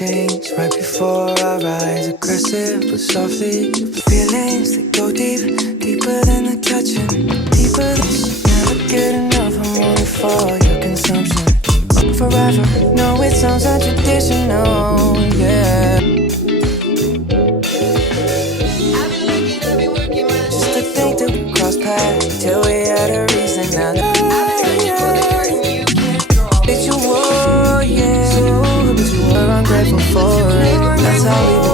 things right before our eyes. Aggressive but softly. Feelings that go deep, deeper than the touching. Deeper than never get enough. I'm only for your consumption. Forever, no, it sounds untraditional, yeah. Just to think that we crossed paths till we had a reason now. That you were, yeah, but you were ungrateful for it. That's how we